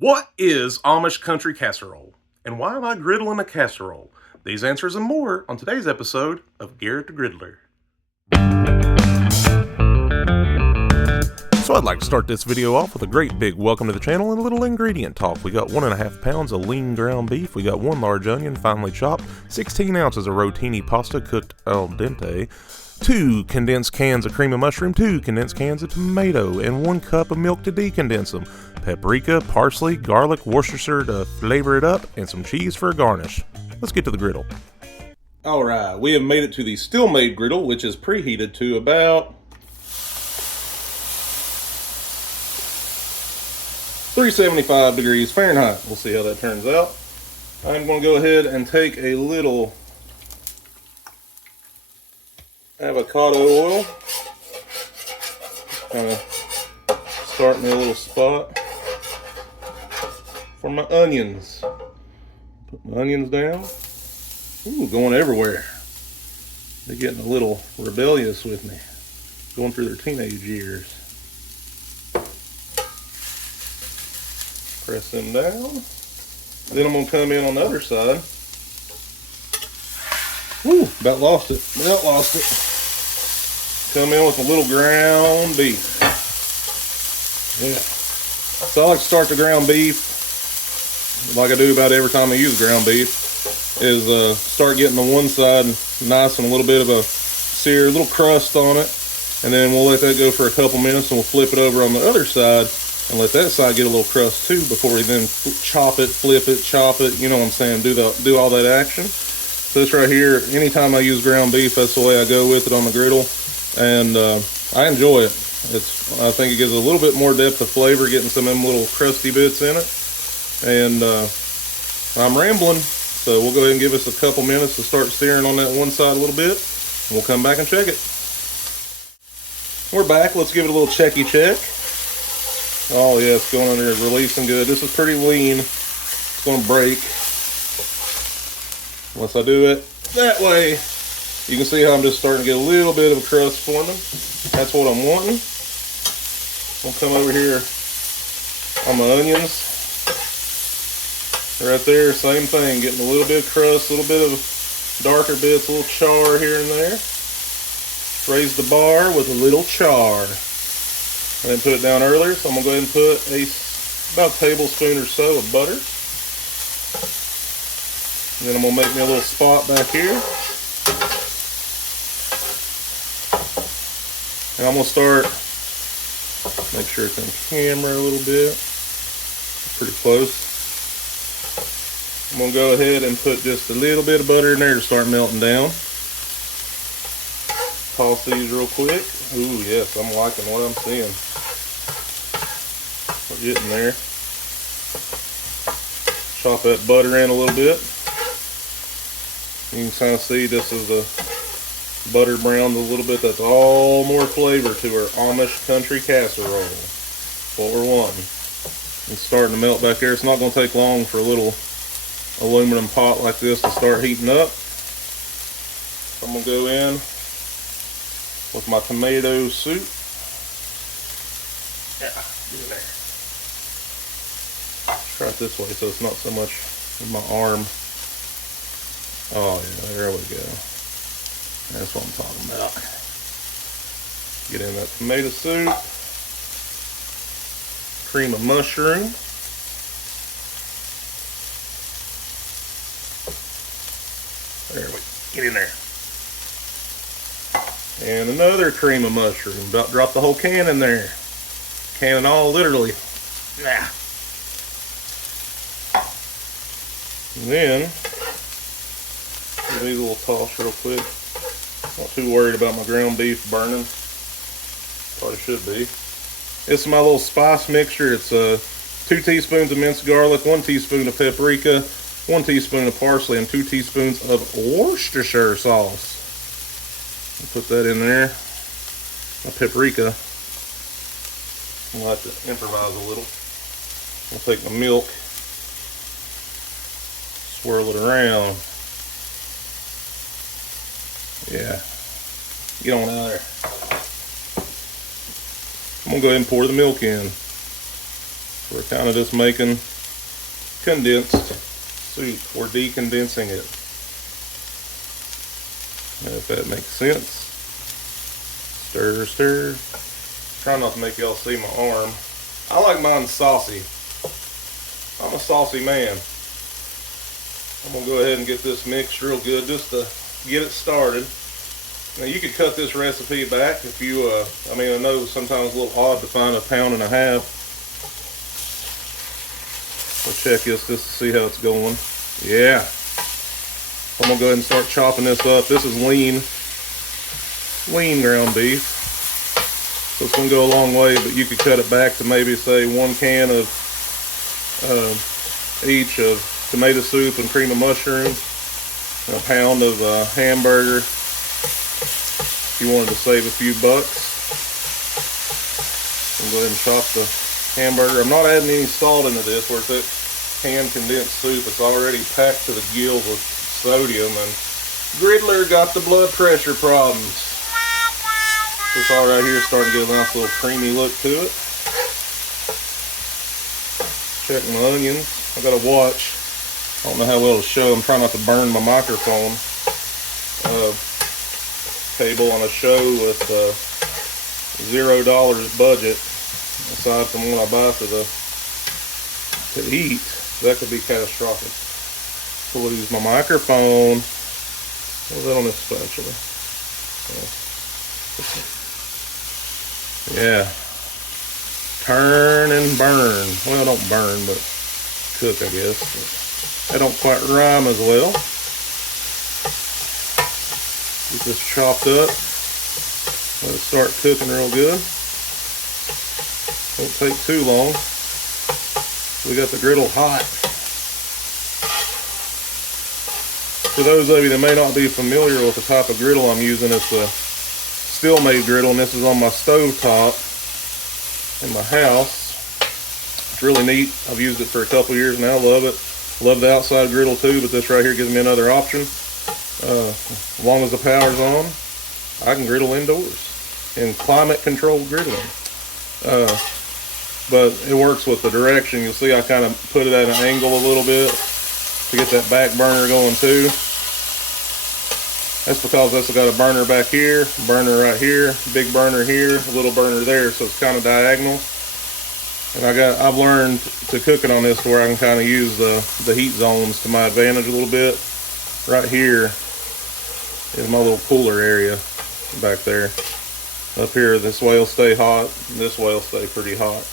What is Amish country casserole? And why am I griddling a casserole? These answers and more on today's episode of Garrett the Griddler. So I'd like to start this video off with a great big welcome to the channel and a little ingredient talk. We got 1.5 pounds of lean ground beef, we got 1 large onion finely chopped, 16 ounces of rotini pasta cooked al dente, 2 condensed cans of cream of mushroom, 2 condensed cans of tomato, and 1 cup of milk to decondense them, paprika, parsley, garlic, Worcestershire to flavor it up, and some cheese for a garnish. Let's get to the griddle. Alright, we have made it to the still-made griddle, which is preheated to about 375 degrees Fahrenheit. We'll see how that turns out. I'm going to go ahead and take a little avocado oil. Kind of start me a little spot for my onions. Put my onions down. Ooh, going everywhere. They're getting a little rebellious with me. Going through their teenage years. Press them down. Then I'm going to come in on the other side. Woo, about lost it. About lost it. Come in with a little ground beef. Yeah. So I like to start the ground beef, like I do about every time I use ground beef, is start getting the one side nice and a little bit of a sear, a little crust on it. And then we'll let that go for a couple minutes and we'll flip it over on the other side and let that side get a little crust too before we then chop it, flip it, chop it, you know what I'm saying, do all that action. So this right here, anytime I use ground beef, that's the way I go with it on the griddle, and I enjoy it. I think it gives a little bit more depth of flavor, getting some of them little crusty bits in it. And I'm rambling, so we'll go ahead and give us a couple minutes to start searing on that one side a little bit, and we'll come back and check it. We're back. Let's give it a little checky check. Oh yeah, it's going under, releasing good. This is pretty lean. It's going to break. Once I do it that way, you can see how I'm just starting to get a little bit of a crust forming. That's what I'm wanting. I'll come over here on my onions. Right there, same thing. Getting a little bit of crust, a little bit of darker bits, a little char here and there. Raise the bar with a little char. I didn't put it down earlier, so I'm going to go ahead and put about a tablespoon or so of butter. And then I'm going to make me a little spot back here. And I'm going to start, make sure it's on camera a little bit. Pretty close. I'm going to go ahead and put just a little bit of butter in there to start melting down. Toss these real quick. Ooh, yes, I'm liking what I'm seeing. We're getting there. Chop that butter in a little bit. You can kind of see this is the butter browned a little bit. That's all more flavor to our Amish country casserole. That's what we're wanting. It's starting to melt back there. It's not going to take long for a little aluminum pot like this to start heating up. So I'm going to go in with my tomato soup. Yeah, get in there. Try it this way so it's not so much in my arm. Oh yeah, there we go. That's what I'm talking about. Get in that tomato soup. Cream of mushroom. There we go. Get in there. And another cream of mushroom. Drop the whole can in there. Can and all, literally. Nah. And then, give these a little toss real quick. Not too worried about my ground beef burning. Probably should be. This is my little spice mixture. It's 2 teaspoons of minced garlic, 1 teaspoon of paprika, 1 teaspoon of parsley, and 2 teaspoons of Worcestershire sauce. I'll put that in there. My paprika. I'll have to improvise a little. I'll take my milk, swirl it around. Yeah. Get on out of there. I'm gonna go ahead and pour the milk in. We're kind of just making condensed soup. We're decondensing it. If that makes sense. Stir, stir. Try not to make y'all see my arm. I like mine saucy. I'm a saucy man. I'm gonna go ahead and get this mixed real good just to get it started. Now you could cut this recipe back if you, I mean, I know sometimes it's a little odd to find 1.5 pounds. We'll check this just to see how it's going. Yeah. I'm gonna go ahead and start chopping this up. This is lean ground beef. So it's gonna go a long way, but you could cut it back to maybe say 1 can of each of tomato soup and cream of mushroom, and 1 pound of hamburger. If you wanted to save a few bucks, I'll go ahead and chop the hamburger. I'm not adding any salt into this. Where it's that canned condensed soup, it's already packed to the gills with sodium, and Griddler got the blood pressure problems. This all right here is starting to get a nice little creamy look to it. Check my onions. I gotta watch. I don't know how well to show. I'm trying not to burn my microphone table on a show with $0 budget, aside from what I buy to eat. That could be catastrophic. To lose my microphone. What's that on this spatula? Yeah. Turn and burn. Well, don't burn, but cook, I guess. That don't quite rhyme as well. Get this chopped up. Let it start cooking real good. Won't take too long. We got the griddle hot. For those of you that may not be familiar with the type of griddle I'm using, it's a still-made griddle, and this is on my stove top in my house. It's really neat. I've used it for a couple years now. Love it. Love the outside griddle too, but this right here gives me another option. As long as the power's on, I can griddle indoors in climate-controlled griddling. But it works with the direction. You'll see I kind of put it at an angle a little bit to get that back burner going too. That's because that's got a burner back here, burner right here, big burner here, a little burner there, so it's kind of diagonal. And I've learned to cook it on this where I can kind of use the heat zones to my advantage a little bit. Right here is my little cooler area back there. Up here, this way will stay hot, and this way will stay pretty hot.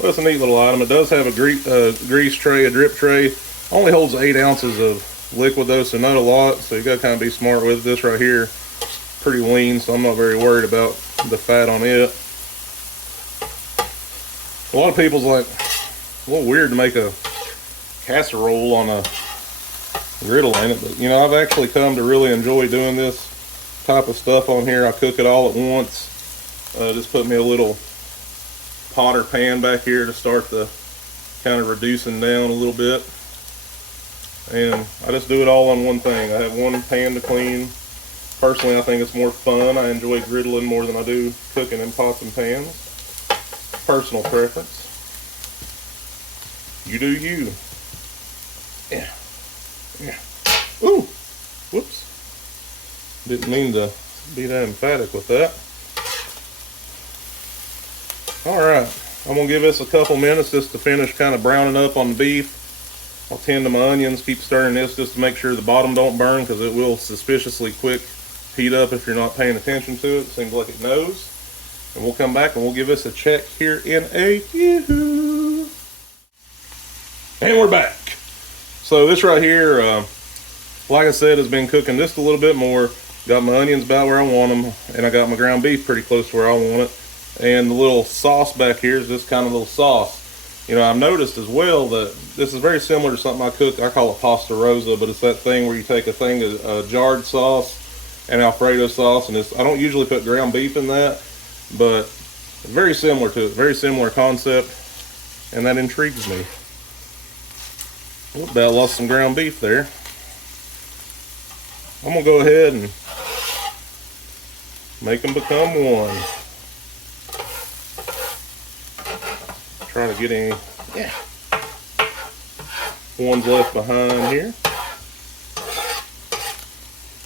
Well, it's a neat little item. It does have a grease tray, a drip tray. Only holds 8 ounces of liquid though, so not a lot. So you got to kind of be smart with this right here. Pretty lean, so I'm not very worried about the fat on it. A lot of people's like, a little weird to make a casserole on a griddle, ain't it? But you know, I've actually come to really enjoy doing this type of stuff on here. I cook it all at once. Just put me a little pot or pan back here to start the kind of reducing down a little bit. And I just do it all on one thing. I have one pan to clean. Personally, I think it's more fun. I enjoy griddling more than I do cooking in pots and pans. Personal preference. You do you. Yeah. Yeah. Ooh. Whoops. Didn't mean to be that emphatic with that. Alright. I'm going to give this a couple minutes just to finish kind of browning up on the beef. I'll tend to my onions, keep stirring this just to make sure the bottom don't burn, because it will suspiciously quick heat up if you're not paying attention to it. It seems like it knows. And we'll come back and we'll give this a check here in a few. And we're back. So this right here, like I said, has been cooking just a little bit more. Got my onions about where I want them, and I got my ground beef pretty close to where I want it. And the little sauce back here is just kind of a little sauce. You know, I've noticed as well that this is very similar to something I cook. I call it pasta rosa, but it's that thing where you take a thing of jarred sauce and Alfredo sauce, and I don't usually put ground beef in that, but very similar to it, very similar concept, and that intrigues me. About lost some ground beef there. I'm gonna go ahead and make them become one. try to get any ones left behind here.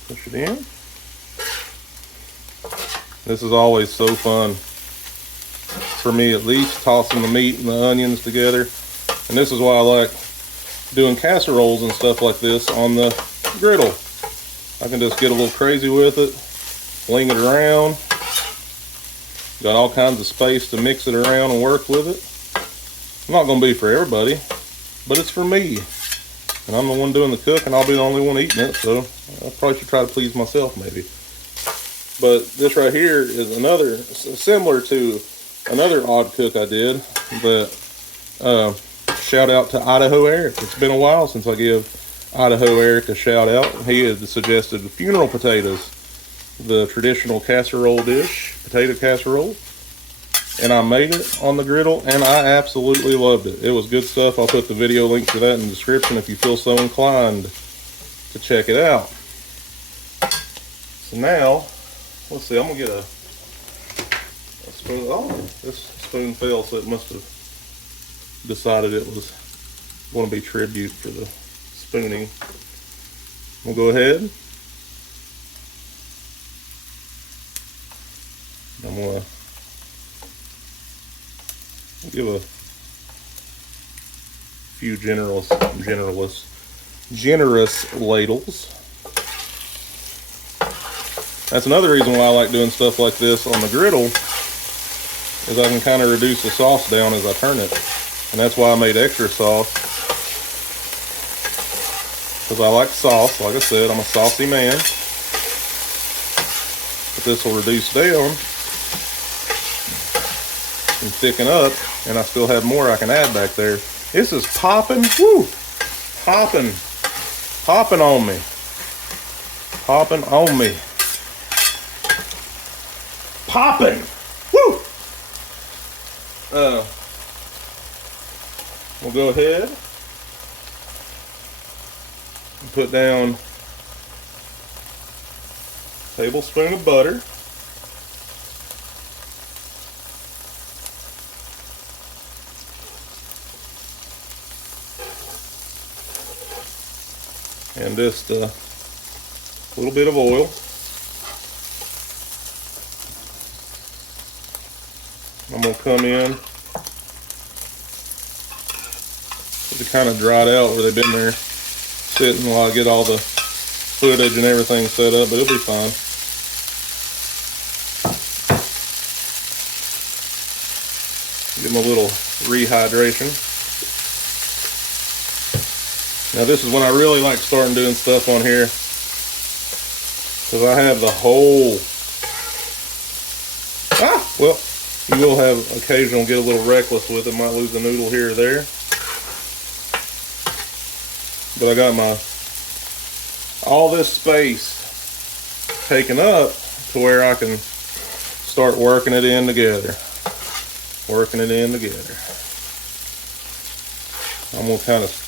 Push it in. This is always so fun, for me at least, tossing the meat and the onions together. And this is why I like doing casseroles and stuff like this on the griddle. I can just get a little crazy with it, fling it around. Got all kinds of space to mix it around and work with it. It's not going to be for everybody, but it's for me. And I'm the one doing the cooking. I'll be the only one eating it, so I probably should try to please myself maybe. But this right here is another, similar to another odd cook I did. But shout out to Idaho Eric. It's been a while since I give Idaho Eric a shout out. He had suggested funeral potatoes, the traditional casserole dish, potato casserole. And I made it on the griddle, and I absolutely loved it. It was good stuff. I'll put the video link to that in the description if you feel so inclined to check it out. So now, let's see, I'm going to get a spoon. Oh, this spoon fell, so it must have decided it was going to be tribute for the spooning. We'll go ahead. I'm going to give a few generous ladles. That's another reason why I like doing stuff like this on the griddle, is I can kind of reduce the sauce down as I turn it. And that's why I made extra sauce, because I like sauce. Like I said, I'm a saucy man. But this will reduce down and thicken up, and I still have more I can add back there. This is popping, woo, popping on me, popping, woo. We'll go ahead and put down a tablespoon of butter. And just a little bit of oil. I'm going to come in. They kind of dried out where they've been there sitting while I get all the footage and everything set up, but it'll be fine. Give them a little rehydration. Now this is when I really like starting doing stuff on here, because I have the whole, well, you will have occasional get a little reckless with it, might lose a noodle here or there. But I got all this space taken up to where I can start working it in together. I'm going to kind of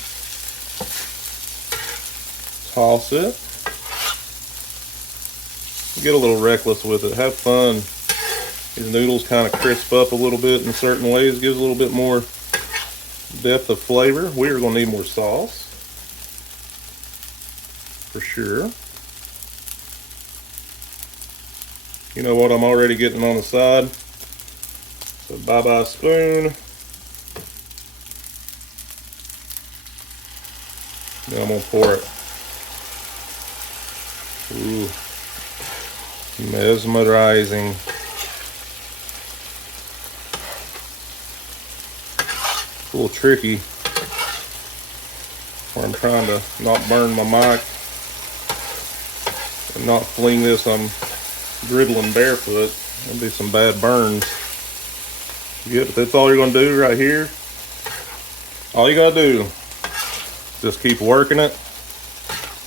toss it. Get a little reckless with it. Have fun. These noodles kind of crisp up a little bit in certain ways. Gives a little bit more depth of flavor. We are going to need more sauce, for sure. You know what I'm already getting on the side. So bye-bye spoon. Now I'm going to pour it. Ooh, mesmerizing. It's a little tricky where I'm trying to not burn my mic and not fling this. I'm griddling barefoot. There'll be some bad burns. Yeah, but that's all you're going to do right here. All you got to do, just keep working it,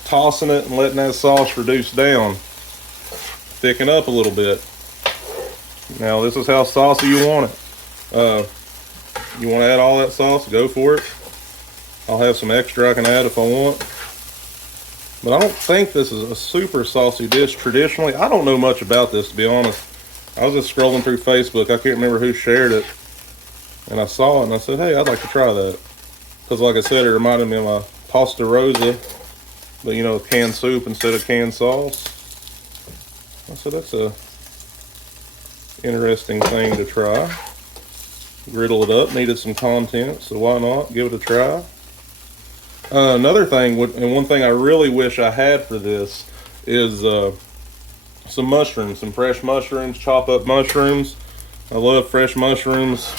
tossing it, and letting that sauce reduce down, thicken up a little bit. Now this is how saucy you want it. You want to add all that sauce, go for it. I'll have some extra I can add if I want. But I don't think this is a super saucy dish traditionally. I don't know much about this, to be honest. I was just scrolling through Facebook. I can't remember who shared it. And I saw it and I said, hey, I'd like to try that. Because like I said, it reminded me of my pasta rosa, but you know, canned soup instead of canned sauce. I said, that's a interesting thing to try. Griddle it up, needed some content, so why not give it a try. Another thing, and one thing I really wish I had for this is some mushrooms, some fresh mushrooms, chop up mushrooms. I love fresh mushrooms.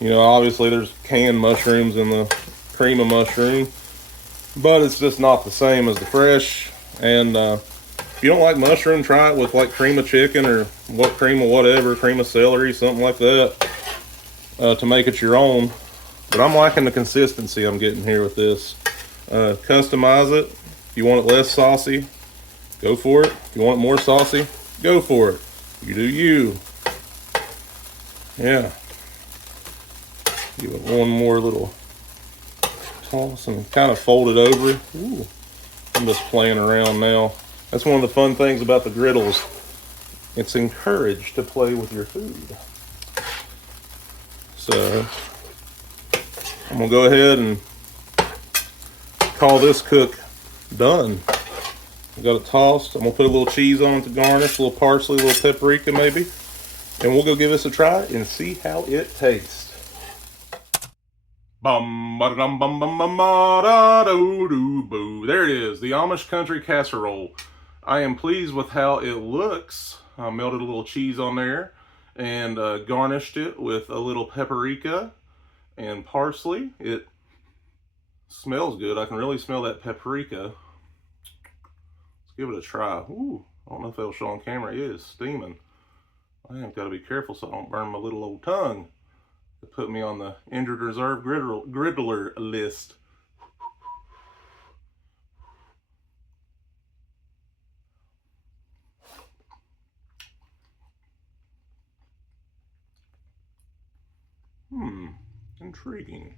You know, obviously there's canned mushrooms in the cream of mushroom, but it's just not the same as the fresh. And if you don't like mushroom, try it with like cream of chicken or cream of whatever, cream of celery, something like that, to make it your own. But I'm liking the consistency I'm getting here with this. Customize it. If you want it less saucy, go for it. If you want it more saucy, go for it. You do you. Yeah. Give it one more little toss and kind of fold it over. Ooh, I'm just playing around now. That's one of the fun things about the griddles. It's encouraged to play with your food. So I'm gonna go ahead and call this cook done. I got it tossed. I'm gonna put a little cheese on it to garnish, a little parsley, a little paprika maybe, and we'll go give this a try and see how it tastes. Bum ba dum bum bum bum da do do boo. There it is, the Amish country casserole. I am pleased with how it looks. I melted a little cheese on there and garnished it with a little paprika and parsley. It smells good. I can really smell that paprika. Let's give it a try. Ooh, I don't know if that'll show on camera. It is steaming. I have got to be careful so I don't burn my little old tongue. It put me on the injured reserve griddler list. Intriguing.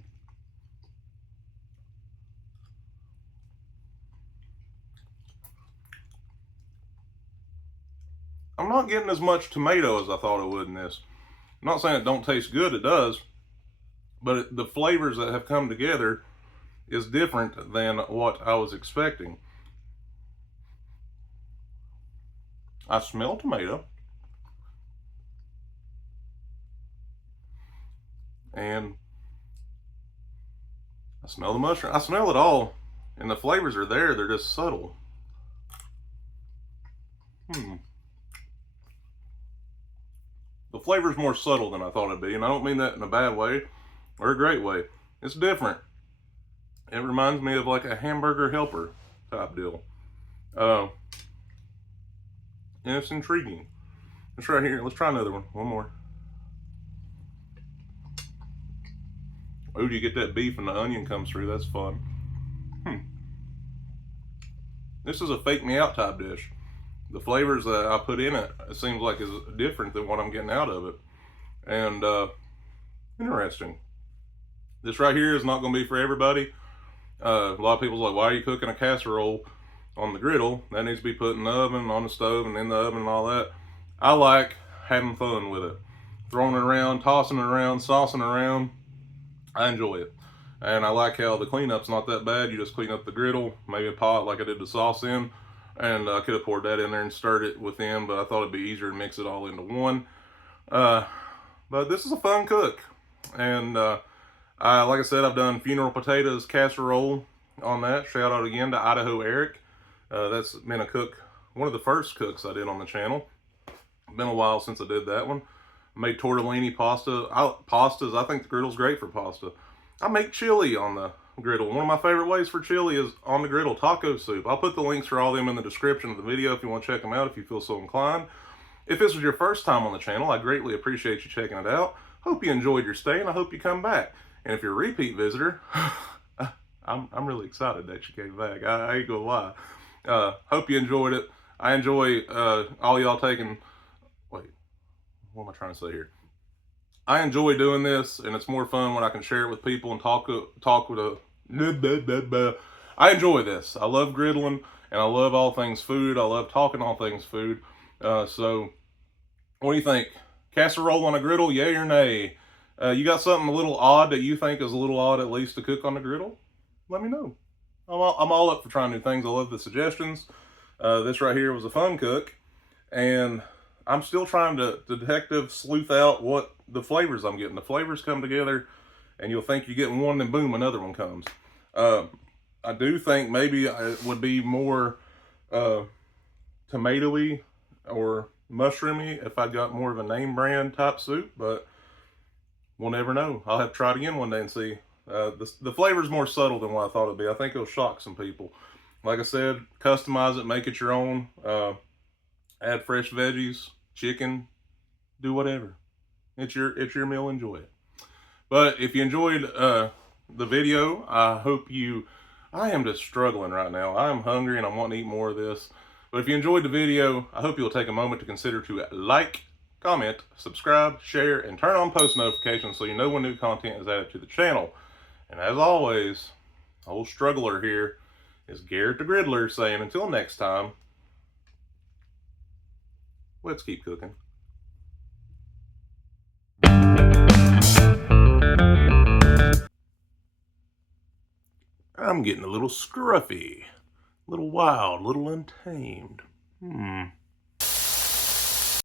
I'm not getting as much tomato as I thought I would in this. I'm not saying it don't taste good, it does. But the flavors that have come together is different than what I was expecting. I smell tomato. And I smell the mushroom. I smell it all. And the flavors are there, they're just subtle. The flavor's more subtle than I thought it'd be, and I don't mean that in a bad way or a great way. It's different. It reminds me of like a hamburger helper type deal. And it's intriguing. Let's try here. Let's try another one. One more. Oh, you get that beef and the onion comes through. That's fun. This is a fake me out type dish. The flavors that I put in it, it seems like is different than what I'm getting out of it. And interesting. This right here is not going to be for everybody. A lot of people's like, why are you cooking a casserole on the griddle? That needs to be put in the oven, on the stove, and in the oven and all that. I like having fun with it. Throwing it around, tossing it around, saucing around. I enjoy it. And I like how the cleanup's not that bad. You just clean up the griddle, maybe a pot like I did the sauce in. And I could have poured that in there and stirred it within, but I thought it'd be easier to mix it all into one. But this is a fun cook. And like I said, I've done funeral potatoes casserole on that. Shout out again to Idaho Eric. That's been a cook, one of the first cooks I did on the channel. Been a while since I did that one. Made tortellini pasta. Pastas, I think the griddle's great for pasta. I make chili on the griddle. One of my favorite ways for chili is on the griddle, taco soup. I'll put the links for all of them in the description of the video if you want to check them out if you feel so inclined. If this was your first time on the channel, I greatly appreciate you checking it out. Hope you enjoyed your stay and I hope you come back. And if you're a repeat visitor, I'm really excited that you came back. I ain't gonna lie. Hope you enjoyed it. I enjoy all y'all taking... Wait, what am I trying to say here? I enjoy doing this, and it's more fun when I can share it with people and talk with a... I enjoy this. I love griddling, and I love all things food. I love talking all things food. So, what do you think? Casserole on a griddle, yay or nay? You got something a little odd that you think is a little odd at least to cook on the griddle? Let me know. I'm all up for trying new things. I love the suggestions. This right here was a fun cook, and I'm still trying to detective sleuth out what the flavors I'm getting. The flavors come together, and you'll think you're getting one, and boom, another one comes. I do think maybe it would be more tomatoey or mushroomy if I got more of a name brand type soup, but we'll never know. I'll have to try it again one day and see. The flavor's more subtle than what I thought it'd be. I think it'll shock some people. Like I said, customize it, make it your own. Add fresh veggies, chicken, do whatever. It's your meal, enjoy it. But if you enjoyed the video, I hope you, I am just struggling right now. I am hungry and I want to eat more of this. But if you enjoyed the video, I hope you'll take a moment to consider to like, comment, subscribe, share, and turn on post notifications so you know when new content is added to the channel. And as always, old struggler here is Garrett the Griddler saying until next time, let's keep cooking. I'm getting a little scruffy, a little wild, a little untamed.